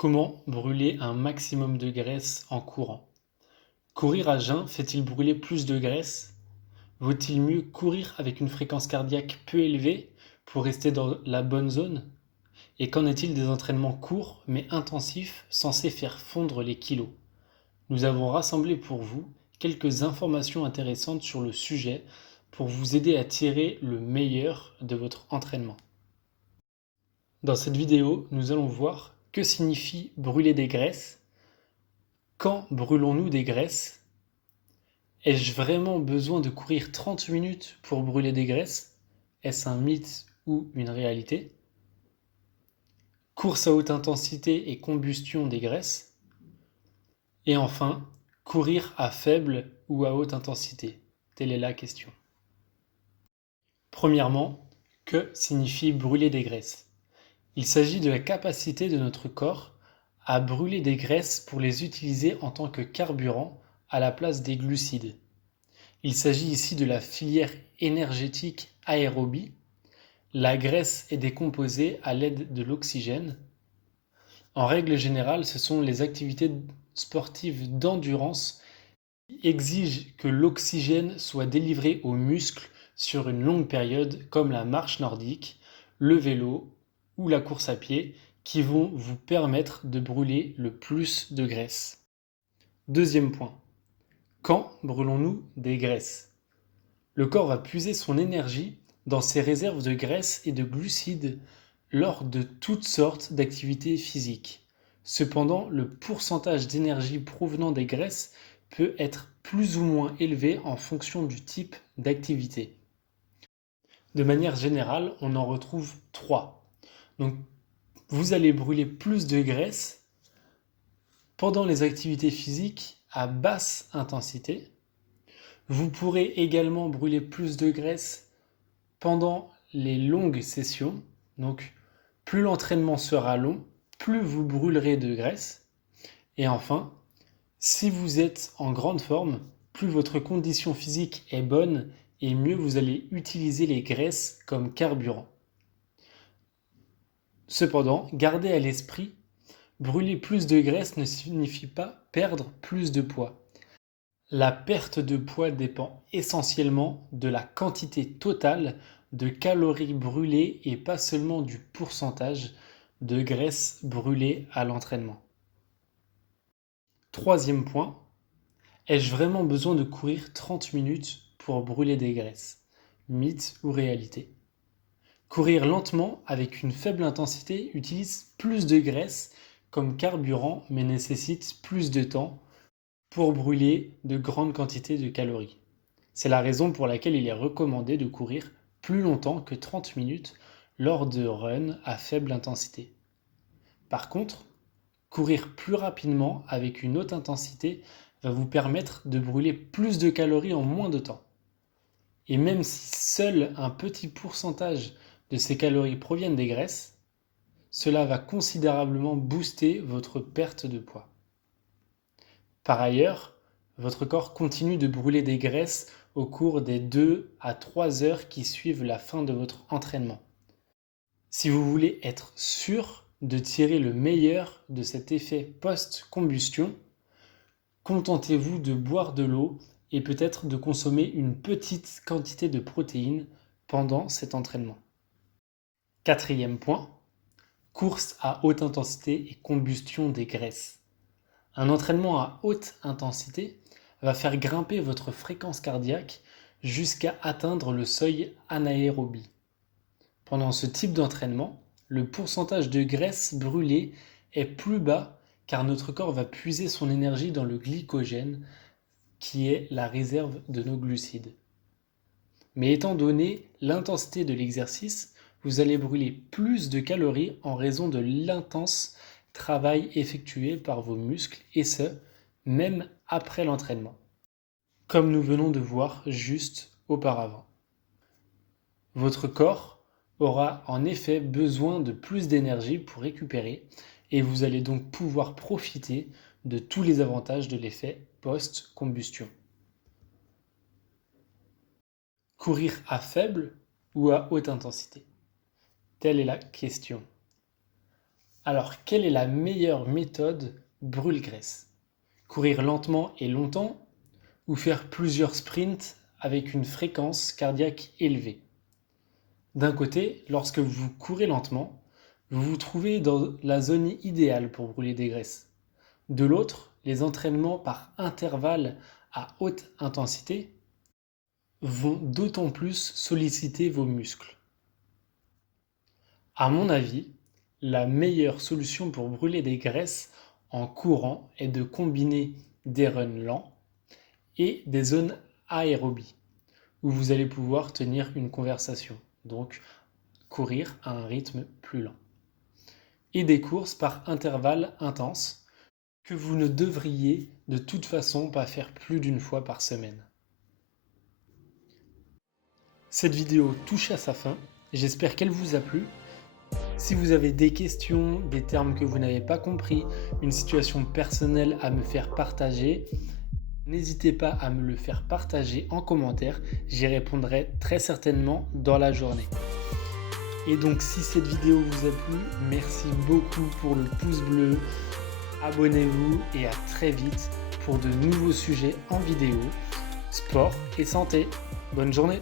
Comment brûler un maximum de graisse en courant? Courir à jeun fait-il brûler plus de graisse? Vaut-il mieux courir avec une fréquence cardiaque peu élevée pour rester dans la bonne zone? Et qu'en est-il des entraînements courts mais intensifs censés faire fondre les kilos? Nous avons rassemblé pour vous quelques informations intéressantes sur le sujet pour vous aider à tirer le meilleur de votre entraînement. Dans cette vidéo, nous allons voir que signifie brûler des graisses, quand brûlons-nous des graisses? Ai-je vraiment besoin de courir 30 minutes pour brûler des graisses? Est-ce un mythe ou une réalité? Course à haute intensité et combustion des graisses. Et enfin, courir à faible ou à haute intensité? Telle est la question. Premièrement, que signifie brûler des graisses? Il s'agit de la capacité de notre corps à brûler des graisses pour les utiliser en tant que carburant à la place des glucides. Il s'agit ici de la filière énergétique aérobie. La graisse est décomposée à l'aide de l'oxygène. En règle générale, ce sont les activités sportives d'endurance qui exigent que l'oxygène soit délivré aux muscles sur une longue période, comme la marche nordique, le vélo ou la course à pied, qui vont vous permettre de brûler le plus de graisse. Deuxième point. Quand brûlons-nous des graisses? Le corps va puiser son énergie dans ses réserves de graisse et de glucides lors de toutes sortes d'activités physiques. Cependant, le pourcentage d'énergie provenant des graisses peut être plus ou moins élevé en fonction du type d'activité. De manière générale, on en retrouve trois. Donc, vous allez brûler plus de graisse pendant les activités physiques à basse intensité. Vous pourrez également brûler plus de graisse pendant les longues sessions. Donc, plus l'entraînement sera long, plus vous brûlerez de graisse. Et enfin, si vous êtes en grande forme, plus votre condition physique est bonne et mieux vous allez utiliser les graisses comme carburant. Cependant, gardez à l'esprit, brûler plus de graisse ne signifie pas perdre plus de poids. La perte de poids dépend essentiellement de la quantité totale de calories brûlées et pas seulement du pourcentage de graisse brûlée à l'entraînement. Troisième point, ai-je vraiment besoin de courir 30 minutes pour brûler des graisses? Mythe ou réalité? Courir lentement avec une faible intensité utilise plus de graisse comme carburant mais nécessite plus de temps pour brûler de grandes quantités de calories. C'est la raison pour laquelle il est recommandé de courir plus longtemps que 30 minutes lors de runs à faible intensité. Par contre, courir plus rapidement avec une haute intensité va vous permettre de brûler plus de calories en moins de temps. Et même si seul un petit pourcentage de ces calories proviennent des graisses, cela va considérablement booster votre perte de poids. Par ailleurs, votre corps continue de brûler des graisses au cours des 2 à 3 heures qui suivent la fin de votre entraînement. Si vous voulez être sûr de tirer le meilleur de cet effet post-combustion, contentez-vous de boire de l'eau et peut-être de consommer une petite quantité de protéines pendant cet entraînement. Quatrième point, course à haute intensité et combustion des graisses. Un entraînement à haute intensité va faire grimper votre fréquence cardiaque jusqu'à atteindre le seuil anaérobie. Pendant ce type d'entraînement, le pourcentage de graisse brûlée est plus bas car notre corps va puiser son énergie dans le glycogène qui est la réserve de nos glucides. Mais étant donné l'intensité de l'exercice, vous allez brûler plus de calories en raison de l'intense travail effectué par vos muscles et ce, même après l'entraînement, comme nous venons de voir juste auparavant. Votre corps aura en effet besoin de plus d'énergie pour récupérer et vous allez donc pouvoir profiter de tous les avantages de l'effet post-combustion. Courir à faible ou à haute intensité? Telle est la question. Alors, quelle est la meilleure méthode brûle-graisse? Courir lentement et longtemps ou faire plusieurs sprints avec une fréquence cardiaque élevée? D'un côté, lorsque vous courez lentement, vous vous trouvez dans la zone idéale pour brûler des graisses. De l'autre, les entraînements par intervalles à haute intensité vont d'autant plus solliciter vos muscles. À mon avis, la meilleure solution pour brûler des graisses en courant est de combiner des runs lents et des zones aérobies où vous allez pouvoir tenir une conversation, donc courir à un rythme plus lent. Et des courses par intervalles intenses que vous ne devriez de toute façon pas faire plus d'une fois par semaine. Cette vidéo touche à sa fin, j'espère qu'elle vous a plu. Si vous avez des questions, des termes que vous n'avez pas compris, une situation personnelle à me faire partager, n'hésitez pas à me le faire partager en commentaire, j'y répondrai très certainement dans la journée. Et donc si cette vidéo vous a plu, merci beaucoup pour le pouce bleu, abonnez-vous et à très vite pour de nouveaux sujets en vidéo, sport et santé. Bonne journée!